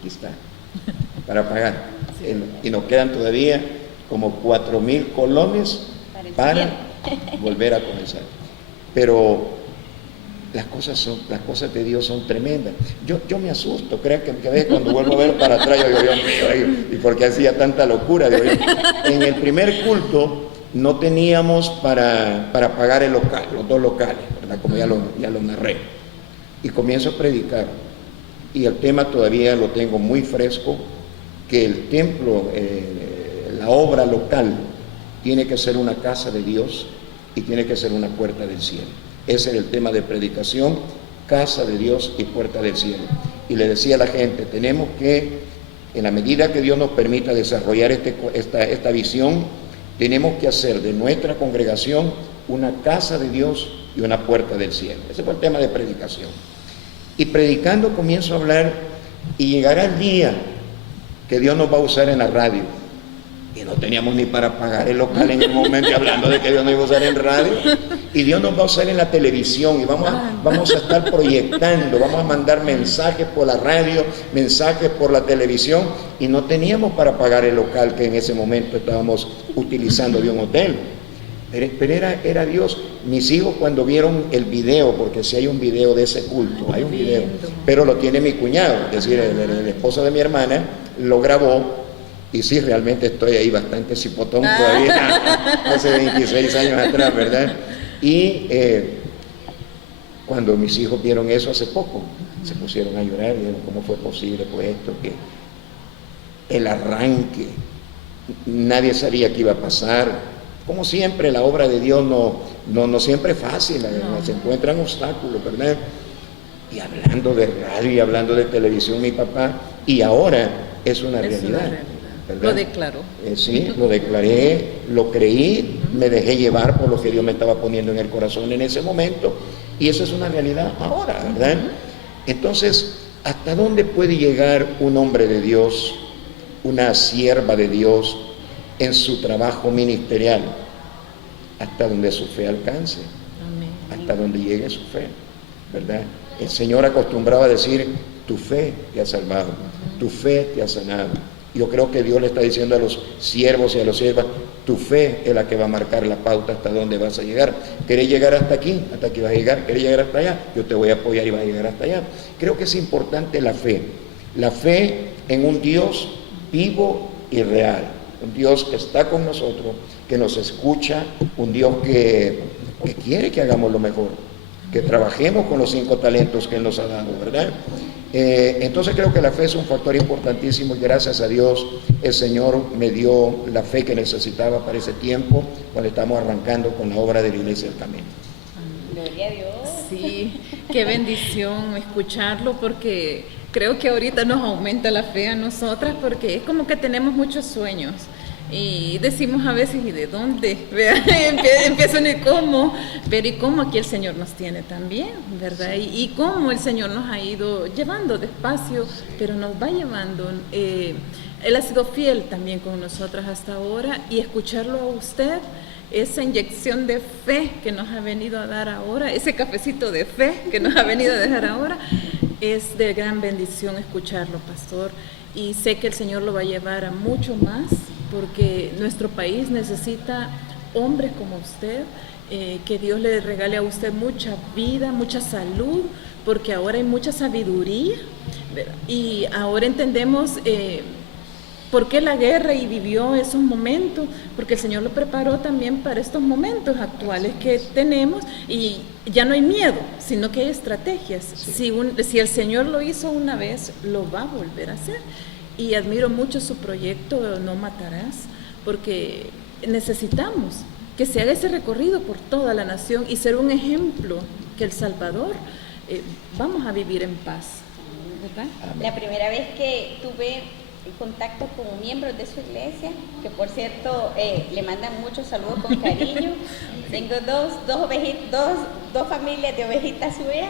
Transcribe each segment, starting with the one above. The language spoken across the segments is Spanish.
aquí está, para pagar. Y nos quedan todavía como 4,000 colones para volver a comenzar. Pero las cosas de Dios son tremendas. Yo me asusto, creo que a veces cuando vuelvo a ver para atrás, yo digo, Dios mío, ¿y por qué hacía tanta locura? Digo, en el primer culto no teníamos para pagar el local, los 2 locales, ¿verdad? Como ya lo narré. Y comienzo a predicar. Y el tema todavía lo tengo muy fresco, que el templo, la obra local, tiene que ser una casa de Dios y tiene que ser una puerta del cielo. Ese era el tema de predicación, casa de Dios y puerta del cielo. Y le decía a la gente, tenemos que, en la medida que Dios nos permita desarrollar esta visión, tenemos que hacer de nuestra congregación una casa de Dios y una puerta del cielo. Ese fue el tema de predicación. Y predicando comienzo a hablar y llegará el día que Dios nos va a usar en la radio. Y no teníamos ni para pagar el local en el momento, hablando de que Dios nos iba a usar en radio. Y Dios nos va a usar en la televisión y vamos a estar proyectando, vamos a mandar mensajes por la radio, mensajes por la televisión. Y no teníamos para pagar el local que en ese momento estábamos utilizando de un hotel. Pero era Dios. Mis hijos cuando vieron el video, porque si hay un video de ese culto, hay un video, pero lo tiene mi cuñado, es decir, el esposo de mi hermana, lo grabó. Y sí, realmente estoy ahí bastante cipotón todavía, hace 26 años atrás, ¿verdad? Y cuando mis hijos vieron eso hace poco, se pusieron a llorar y dijeron, ¿cómo fue posible pues esto? Que el arranque, nadie sabía qué iba a pasar. Como siempre, la obra de Dios no siempre es fácil, se encuentran obstáculos, ¿verdad? Y hablando de radio y hablando de televisión, mi papá, y ahora es una realidad. ¿Verdad? Lo declaró. Sí, lo declaré, lo creí, me dejé llevar por lo que Dios me estaba poniendo en el corazón en ese momento, y eso es una realidad ahora, ¿verdad? Entonces, ¿hasta dónde puede llegar un hombre de Dios, una sierva de Dios, en su trabajo ministerial? Hasta donde su fe alcance. Amén. Hasta donde llegue su fe, ¿verdad? El Señor acostumbraba a decir, tu fe te ha salvado, tu fe te ha sanado. Yo creo que Dios le está diciendo a los siervos y a las siervas, tu fe es la que va a marcar la pauta hasta dónde vas a llegar. ¿Querés llegar hasta aquí? Hasta aquí vas a llegar. ¿Querés llegar hasta allá? Yo te voy a apoyar y vas a llegar hasta allá. Creo que es importante la fe en un Dios vivo y real, un Dios que está con nosotros, que nos escucha, un Dios que quiere que hagamos lo mejor, que trabajemos con los 5 talentos que Él nos ha dado, ¿verdad? Entonces creo que la fe es un factor importantísimo y gracias a Dios el Señor me dio la fe que necesitaba para ese tiempo cuando estamos arrancando con la obra de la Iglesia del Camino. Gloria a Dios. Sí, qué bendición escucharlo porque creo que ahorita nos aumenta la fe a nosotras porque es como que tenemos muchos sueños. Y decimos a veces, ¿y de dónde? Empiezan y cómo, pero ¿y cómo aquí el Señor nos tiene también? ¿Verdad? Y cómo el Señor nos ha ido llevando despacio, pero nos va llevando. Él ha sido fiel también con nosotras hasta ahora y escucharlo a usted, esa inyección de fe que nos ha venido a dar ahora, ese cafecito de fe que nos ha venido a dejar ahora, es de gran bendición escucharlo, pastor. Y sé que el Señor lo va a llevar a mucho más, porque nuestro país necesita hombres como usted, que Dios le regale a usted mucha vida, mucha salud, porque ahora hay mucha sabiduría, ¿verdad? Y ahora entendemos por qué la guerra y vivió esos momentos, porque el Señor lo preparó también para estos momentos actuales que tenemos y ya no hay miedo, sino que hay estrategias. Sí. Si el Señor lo hizo una vez, lo va a volver a hacer. Y admiro mucho su proyecto No Matarás, porque necesitamos que se haga ese recorrido por toda la nación y ser un ejemplo que El Salvador vamos a vivir en paz, ¿verdad? La primera vez que tuve contacto con miembros de su iglesia, que por cierto le mandan muchos saludos con cariño. Tengo dos familias de ovejitas suyas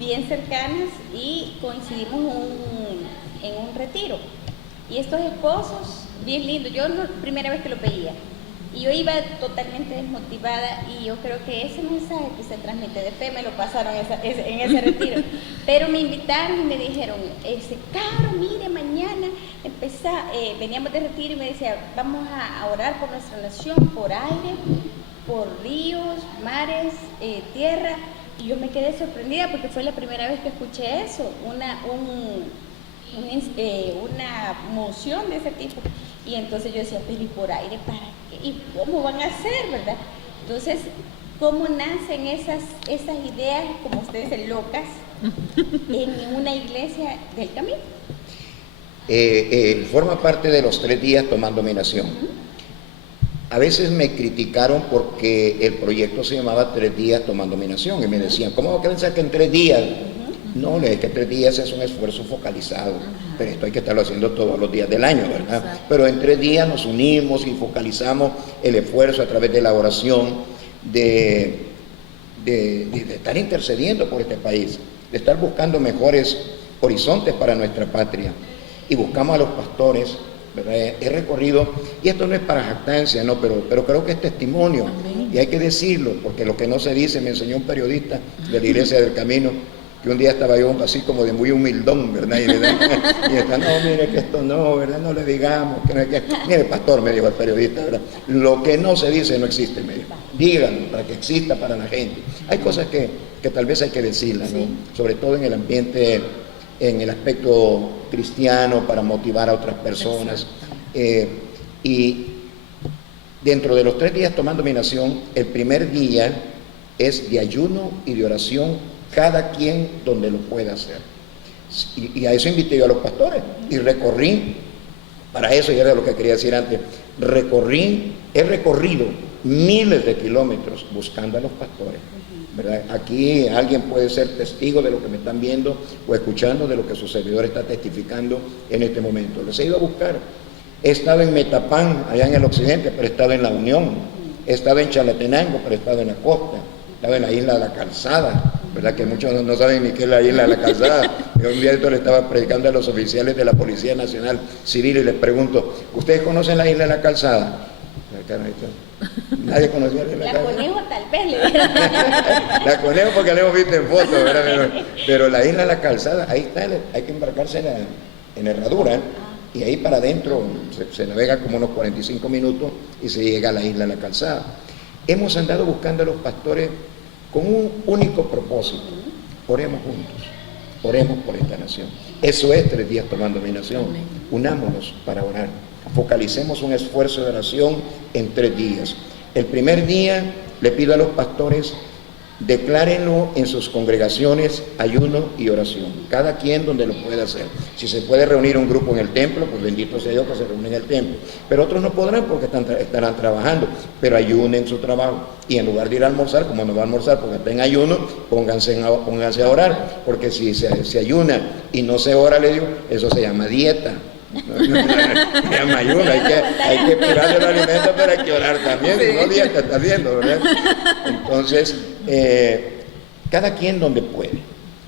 bien cercanas y coincidimos en un retiro. Y estos esposos, bien lindos, yo no, primera vez que los veía, y yo iba totalmente desmotivada y yo creo que ese mensaje que se transmite de fe me lo pasaron en ese retiro. Pero me invitaron y me dijeron, Caro, mire, mañana veníamos de retiro y me decía, vamos a orar por nuestra nación, por aire, por ríos, mares, tierra. Y yo me quedé sorprendida porque fue la primera vez que escuché eso, una moción de ese tipo. Y entonces yo decía, pero ¿y por aire para qué? ¿Y cómo van a hacer, verdad? Entonces, ¿cómo nacen esas ideas, como ustedes dicen, locas, en una iglesia del camino? Forma parte de los 3 días tomando dominación. A veces me criticaron porque el proyecto se llamaba 3 días tomando dominación y me decían, ¿cómo va a pensar que en 3 días? No, es que 3 días es un esfuerzo focalizado, pero esto hay que estarlo haciendo todos los días del año, ¿verdad? Exacto. Pero en 3 días nos unimos y focalizamos el esfuerzo a través de la oración, de estar intercediendo por este país, de estar buscando mejores horizontes para nuestra patria. Y buscamos a los pastores, ¿verdad? He recorrido, y esto no es para jactancia, no, pero creo que es testimonio. Amén. Y hay que decirlo, porque lo que no se dice, me enseñó un periodista de la Iglesia del Camino, que un día estaba yo así como de muy humildón, ¿verdad? Y está, no, mire que esto no, ¿verdad? No le digamos, que no es que... Mire, pastor, me dijo el periodista, ¿verdad? Lo que no se dice no existe, me dijo. Díganlo para que exista para la gente. Hay cosas que tal vez hay que decirlas, ¿no? Sí. Sobre todo en el ambiente, en el aspecto cristiano, para motivar a otras personas. Y dentro de los 3 días tomando dominación, el primer día es de ayuno y de oración, cada quien donde lo pueda hacer. Y a eso invité yo a los pastores y recorrí, para eso ya era lo que quería decir antes, he recorrido miles de kilómetros buscando a los pastores, ¿verdad? Aquí alguien puede ser testigo de lo que me están viendo o escuchando de lo que su servidor está testificando en este momento. Les he ido a buscar. He estado en Metapán, allá en el occidente, pero he estado en La Unión. He estado en Chalatenango, pero he estado en la costa. He estado en la isla de la Calzada, ¿verdad? Que muchos no saben ni qué es la isla de la Calzada. Yo un día le estaba predicando a los oficiales de la Policía Nacional Civil y les pregunto, ¿ustedes conocen la isla de la Calzada? Nadie conocía la isla de la Calzada. La Conejo tal vez le dieron. La Conejo porque la hemos visto en fotos, ¿verdad? Pero la isla de la Calzada, ahí está, hay que embarcarse en Herradura, y ahí para adentro se navega como unos 45 minutos y se llega a la isla de la Calzada. Hemos andado buscando a los pastores con un único propósito: oremos juntos, oremos por esta nación. Eso es 3 días tomando dominación. Unámonos para orar, focalicemos un esfuerzo de oración en 3 días. El primer día le pido a los pastores, declárenlo en sus congregaciones, ayuno y oración, cada quien donde lo pueda hacer. Si se puede reunir un grupo en el templo, pues bendito sea Dios que se reúne en el templo, pero otros no podrán porque estarán trabajando, pero ayunen su trabajo, y en lugar de ir a almorzar, como no va a almorzar porque está en ayuno, pónganse a orar, porque si se ayuna y no se ora, le digo, eso se llama dieta. Se llama ayuno, hay que privar del alimento, pero hay que orar también, sí. No dieta está haciendo, ¿verdad? Entonces, cada quien donde puede,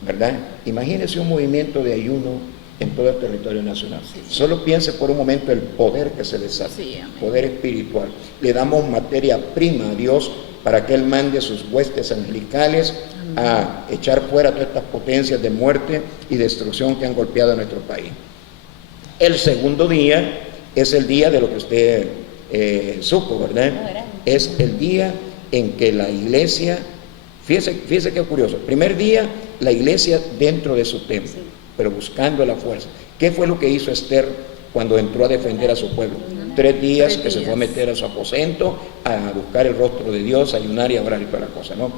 ¿verdad? Imagínese un movimiento de ayuno en todo el territorio nacional. Sí. Solo piense por un momento el poder que se desata, sí, poder espiritual. Le damos materia prima a Dios para que Él mande sus huestes angelicales a echar fuera todas estas potencias de muerte y destrucción que han golpeado a nuestro país. El segundo día es el día de lo que usted supo, ¿verdad? Es el día en que la iglesia, fíjese qué curioso, primer día la iglesia dentro de su templo, pero buscando la fuerza. ¿Qué fue lo que hizo Esther cuando entró a defender a su pueblo? 3 días que se fue a meter a su aposento, a buscar el rostro de Dios, a ayunar y a orar y toda la cosa, ¿no?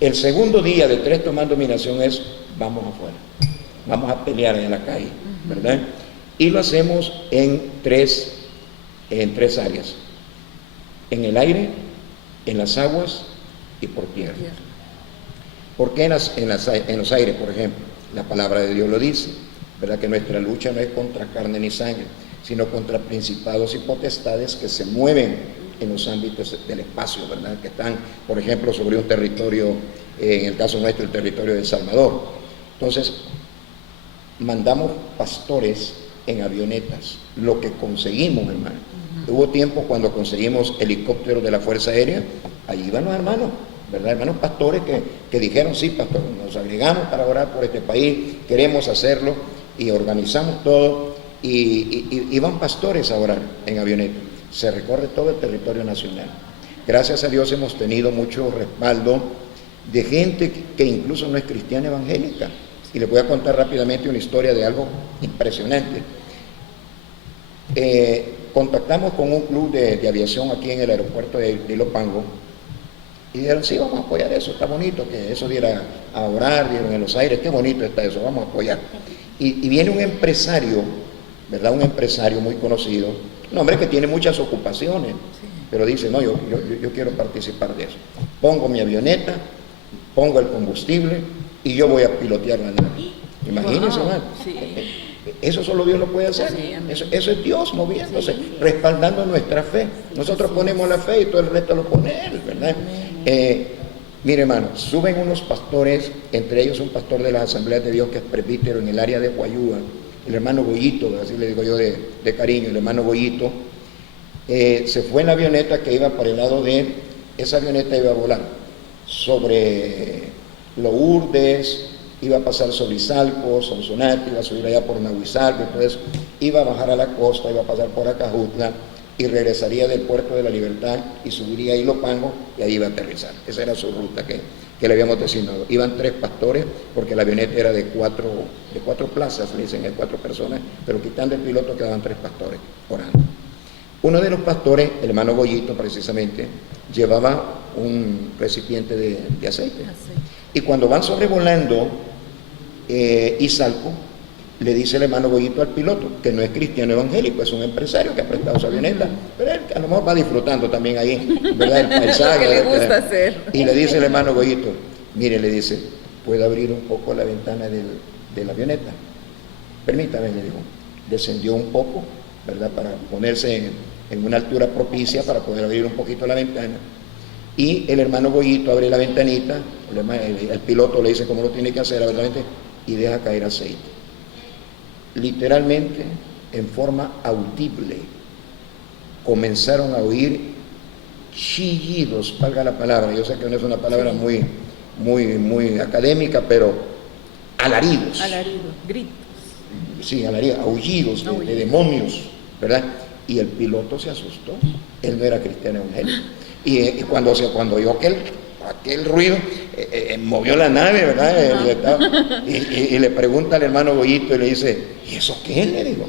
El segundo día de 3 tomando dominación es, vamos afuera, vamos a pelear en la calle, ¿verdad? Y lo hacemos en tres áreas: en el aire, en las aguas y por tierra. ¿Por qué en los aires, por ejemplo? La palabra de Dios lo dice, ¿verdad? Que nuestra lucha no es contra carne ni sangre, sino contra principados y potestades que se mueven en los ámbitos del espacio, ¿verdad? Que están, por ejemplo, sobre un territorio, en el caso nuestro, el territorio de El Salvador. Entonces, mandamos pastores en avionetas, lo que conseguimos, hermano. Hubo tiempo cuando conseguimos helicópteros de la Fuerza Aérea, allí iban los hermanos, ¿verdad? Hermanos pastores que dijeron, sí, pastor, nos agregamos para orar por este país, queremos hacerlo, y organizamos todo. y van pastores a orar en avioneta. Se recorre todo el territorio nacional. Gracias a Dios hemos tenido mucho respaldo de gente que incluso no es cristiana evangélica. Y les voy a contar rápidamente una historia de algo impresionante. Contactamos con un club de aviación aquí en el aeropuerto de Ilopango y dijeron, sí, vamos a apoyar eso, está bonito que eso diera a orar, dieron en los aires, qué bonito está eso, vamos a apoyar. Y viene un empresario, ¿verdad? Un empresario muy conocido, un hombre que tiene muchas ocupaciones, pero dice, no, yo quiero participar de eso. Pongo mi avioneta, pongo el combustible y yo voy a pilotear la nave. Imagínense, wow, hermano. sí. Eso solo Dios lo puede hacer. Sí, Eso es Dios moviéndose, respaldando nuestra fe. Nosotros ponemos la fe y todo el resto lo pone Él, ¿verdad? Mire, hermano, suben unos pastores, entre ellos un pastor de las Asambleas de Dios que es presbítero en el área de Guayúa, el hermano Goyito, así le digo yo de cariño, el hermano Goyito, se fue en la avioneta que iba para el lado de él. Esa avioneta iba a volar sobre Lourdes, iba a pasar sobre Izalco, Sonsonate, iba a subir allá por Nahuizalco, entonces iba a bajar a la costa, iba a pasar por Acajutla y regresaría del Puerto de la Libertad y subiría a Ilopango y ahí iba a aterrizar. Esa era su ruta que le habíamos designado. Iban 3 pastores porque la avioneta era de cuatro plazas, le dicen, hay 4 personas, pero quitando el piloto quedaban 3 pastores orando. Uno de los pastores, el hermano Goyito precisamente, llevaba un recipiente de aceite. Y cuando van sobrevolando Izalco, le dice el hermano Goyito al piloto, que no es cristiano evangélico, es un empresario que ha prestado su avioneta, pero él a lo mejor va disfrutando también ahí, ¿verdad? El paisaje. Lo que le gusta hacer. Y le dice el hermano Goyito, mire, le dice, ¿puedo abrir un poco la ventana de la avioneta? Permítame, le dijo. Descendió un poco, ¿verdad? Para ponerse en una altura propicia para poder abrir un poquito la ventana. Y el hermano Goyito abre la ventanita, el piloto le dice cómo lo tiene que hacer, abiertamente, y deja caer aceite. Literalmente, en forma audible, comenzaron a oír chillidos, valga la palabra, yo sé que no es una palabra muy académica, pero alaridos. Alaridos, gritos. Sí, alaridos, aullidos de demonios, ¿verdad? Y el piloto se asustó, él no era cristiano evangélico. Y cuando oyó aquel ruido, movió la nave, ¿verdad? Y le pregunta al hermano Goyito y le dice, ¿y eso qué? Le digo,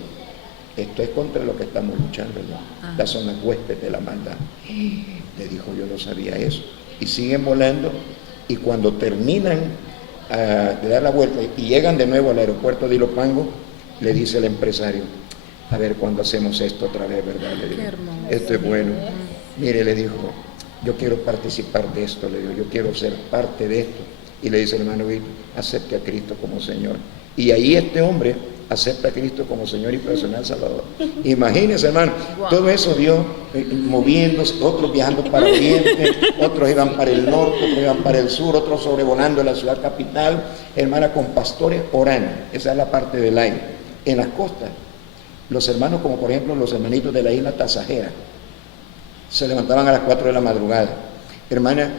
esto es contra lo que estamos luchando, ¿no? Las zonas huéspedes de la maldad. Le dijo, yo no sabía eso. Y siguen volando, y cuando terminan de dar la vuelta y llegan de nuevo al aeropuerto de Ilopango, le dice el empresario, a ver cuándo hacemos esto otra vez, ¿verdad? Le digo, esto es bueno. Mire, le dijo, yo quiero participar de esto, le digo, yo quiero ser parte de esto. Y le dice el hermano Víctor, acepte a Cristo como Señor. Y ahí este hombre acepta a Cristo como Señor y personal Salvador. Imagínense, hermano, todo eso Dios moviéndose, otros viajando para el oriente, otros iban para el norte, otros iban para el sur, otros sobrevolando la ciudad capital, hermana, con pastores orando. Esa es la parte del aire. En las costas, los hermanos, como por ejemplo los hermanitos de la isla Tasajera, se levantaban a las 4 de la madrugada. Hermana,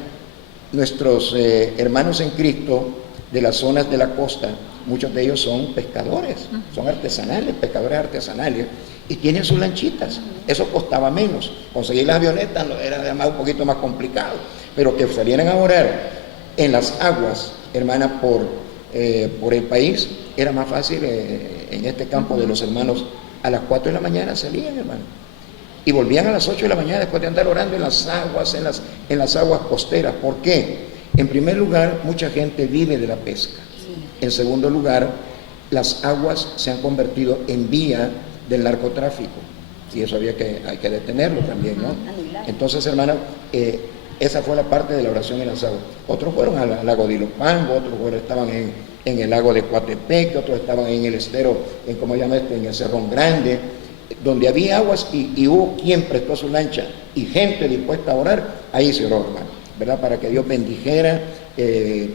nuestros hermanos en Cristo de las zonas de la costa, muchos de ellos son pescadores, son artesanales, pescadores artesanales, y tienen sus lanchitas. Eso costaba menos. Conseguir las avionetas era además un poquito más complicado, pero que salieran a orar en las aguas, hermana, por el país, era más fácil. En este campo de los hermanos, a las 4 de la mañana salían, hermano, y volvían a las 8 de la mañana después de andar orando en las aguas, en las aguas costeras. ¿Por qué? En primer lugar, mucha gente vive de la pesca. En segundo lugar, las aguas se han convertido en vía del narcotráfico, y eso hay que detenerlo también, ¿no? Entonces, hermana, esa fue la parte de la oración en las aguas. Otros fueron al lago de Ilopango, otros estaban en el lago de Coatepec, otros estaban en el estero, en el Cerrón Grande, donde había aguas, y hubo quien prestó su lancha y gente dispuesta a orar. Ahí se oró, hermano, ¿verdad? Para que Dios bendijera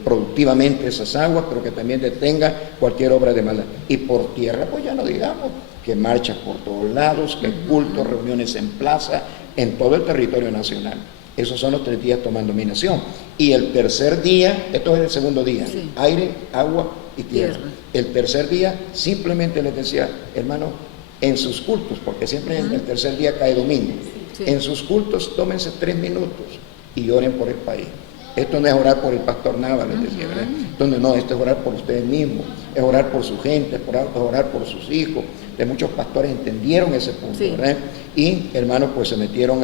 productivamente esas aguas, pero que también detenga cualquier obra de maldad. Y por tierra, pues ya no digamos, que marchas por todos lados, que cultos, reuniones en plaza, en todo el territorio nacional. Esos son los 3 días tomando dominación. Y el tercer día, esto es el segundo día, sí, aire, agua y tierra. El tercer día simplemente les decía, hermano, en sus cultos, porque siempre el tercer día cae domingo, Sí. en sus cultos tómense 3 minutos y oren por el país. Esto no es orar por el pastor Nava, les decía, ¿verdad? Entonces, no, esto es orar por ustedes mismos, es orar por su gente, es orar por sus hijos. De muchos pastores entendieron ese punto, Sí. ¿verdad? Y hermanos, pues se metieron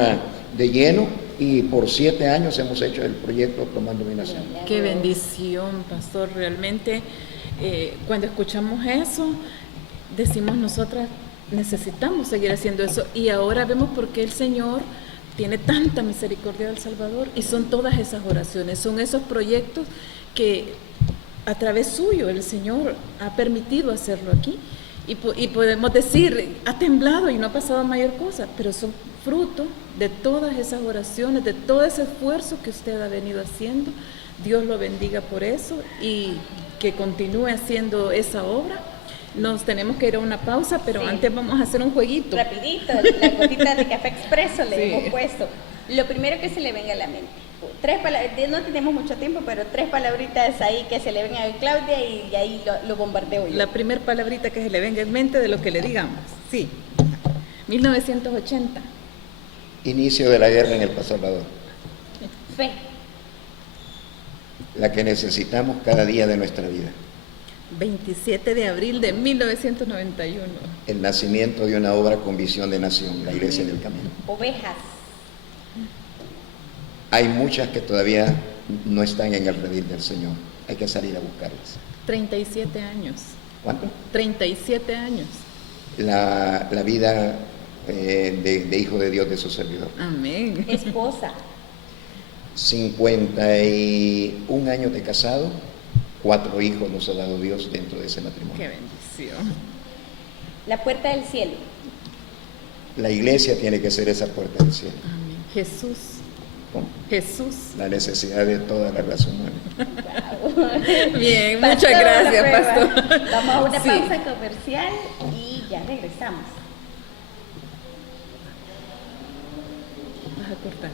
de lleno y por 7 años hemos hecho el proyecto Tomando mi Nación. Qué bendición, pastor. Realmente, cuando escuchamos eso, decimos nosotras, necesitamos seguir haciendo eso. Y ahora vemos por qué el Señor tiene tanta misericordia del Salvador. Y son todas esas oraciones, son esos proyectos que a través suyo el Señor ha permitido hacerlo aquí. Y podemos decir, ha temblado y no ha pasado mayor cosa, pero son fruto de todas esas oraciones, de todo ese esfuerzo que usted ha venido haciendo. Dios lo bendiga por eso y que continúe haciendo esa obra. Nos tenemos que ir a una pausa, pero Sí. antes vamos a hacer un jueguito. Rapidito, la gotita de café expreso le Sí. hemos puesto. Lo primero que se le venga a la mente. 3 palabras, no tenemos mucho tiempo, pero 3 palabritas ahí que se le vengan a Claudia y ahí lo bombardeo yo. La primera palabrita que se le venga en mente de lo que le digamos. Sí. 1980. Inicio de la guerra en El Salvador, Fe, la que necesitamos cada día de nuestra vida. 27 de abril de 1991. El nacimiento de una obra con visión de nación, la Iglesia del Camino. ovejas, Hay muchas que todavía no están en el redil del Señor. Hay que salir a buscarlas. 37 años. ¿Cuánto? 37 años. La vida de hijo de Dios de su servidor. Amén. esposa, 51 años de casado, 4 hijos nos ha dado Dios dentro de ese Qué matrimonio. bendición. la puerta del cielo, La iglesia tiene que ser esa puerta del cielo. Amén. Jesús. ¿No? Jesús. La necesidad de toda la raza humana. Bien, Pastor, muchas gracias, la prueba. pastor. Vamos a una Sí. pausa comercial y ya regresamos. Vas a cortar.